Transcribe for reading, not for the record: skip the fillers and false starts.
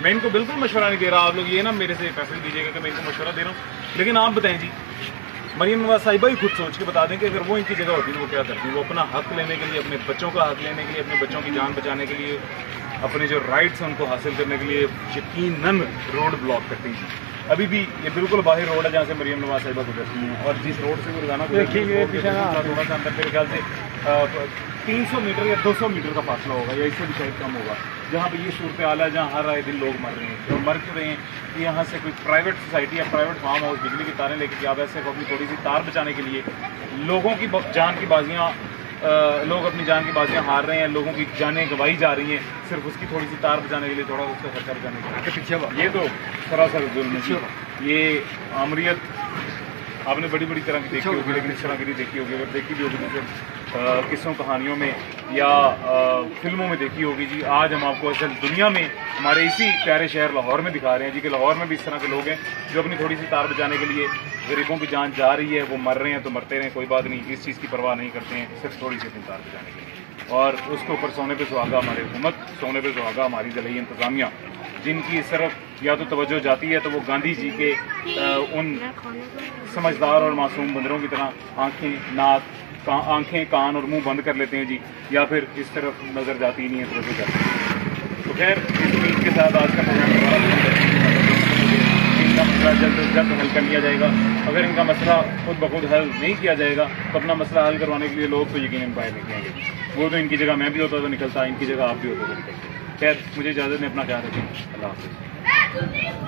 میں ان کو بالکل مشورہ نہیں دے رہا. آپ لوگ یہ نا میرے سے فیصلہ دیجیے گا کہ میں ان کو مشورہ دے رہا ہوں. لیکن آپ بتائیں جی, مریم نواز صاحبہ ہی خود سوچ کے بتا دیں کہ اگر وہ ان کی جگہ ہوتی تو وہ کیا کرتی. وہ اپنا حق لینے کے لیے, اپنے بچوں کا حق لینے کے لیے, اپنے بچوں کی جان بچانے کے لیے, اپنے جو رائٹس ہیں ان کو حاصل کرنے کے لیے یقیناً روڈ بلاک کرتی ہیں. ابھی بھی یہ بالکل باہر روڈ ہے جہاں سے مریم نواز صاحبہ گزرتی ہیں, اور جس روڈ سے وہ روزانہ تھوڑا سا اندر میرے خیال سے 300 میٹر یا 200 میٹر کا فاصلہ ہوگا, یا اس سے بھی شاید کم ہوگا, جہاں پہ یہ صورتحال ہے جہاں ہر آئے دن لوگ مر رہے ہیں. اور مر کیوں رہے ہیں کہ یہاں سے کوئی پرائیویٹ سوسائٹی یا پرائیویٹ فارم ہاؤس بجلی کی تاریں لے کے کیا ویسے کو اپنی تھوڑی سی تار بچانے کے لیے لوگوں کی جان کی بازیاں, لوگ اپنی جان کی بازیاں ہار رہے ہیں, لوگوں کی جانیں گوائی جا رہی ہیں صرف اس کی تھوڑی سی تار بچانے کے لیے, تھوڑا اس کا خرچہ بچانے کے لیے. یہ تو سراسر ظلم ہے. یہ آمریت آپ نے بڑی بڑی طرح کی دیکھی ہوگی, لیکن اس طرح کی نہیں دیکھی ہوگی. اگر دیکھی بھی ہوگی تو پھر قصوں کہانیوں میں یا فلموں میں دیکھی ہوگی جی. آج ہم آپ کو اصل دنیا میں ہمارے اسی پیارے شہر لاہور میں دکھا رہے ہیں جی کہ لاہور میں بھی اس طرح کے لوگ ہیں جو اپنی تھوڑی سی تار بچانے کے لیے, غریبوں کی جان جا رہی ہے, وہ مر رہے ہیں تو مرتے رہیں, کوئی بات نہیں, اس چیز کی پرواہ نہیں کرتے ہیں, صرف تھوڑی سی اپنی تار بچانے کے لیے. اور اس کے اوپر سونے پہ سہاگا ہماری حکومت, سونے پہ سہاگا ہماری ضلعی انتظامیہ, جن کی اس طرف یا تو توجہ جاتی ہے تو وہ گاندھی جی کے ان سمجھدار اور معصوم بندروں کی طرح آنکھیں کان اور منہ بند کر لیتے ہیں جی, یا پھر اس طرف نظر جاتی ہی نہیں ہے, توجہ جاتی ہے. تو خیر اس امید کے ساتھ آج کا پروگرام دوبارہ ان کا مسئلہ جلد از جلد حل کر لیا جائے گا. اگر ان کا مسئلہ خود بخود حل نہیں کیا جائے گا تو اپنا مسئلہ حل کروانے کے لیے لوگ تو یقیناً باہر نکلیں گے. وہ تو ان کی جگہ میں بھی ہوتا تو نکلتا, ان کی جگہ آپ بھی ہوتا تو نکلتے. خیر مجھے اجازت دیں, اپنا خیال رکھیں. اللہ حافظ.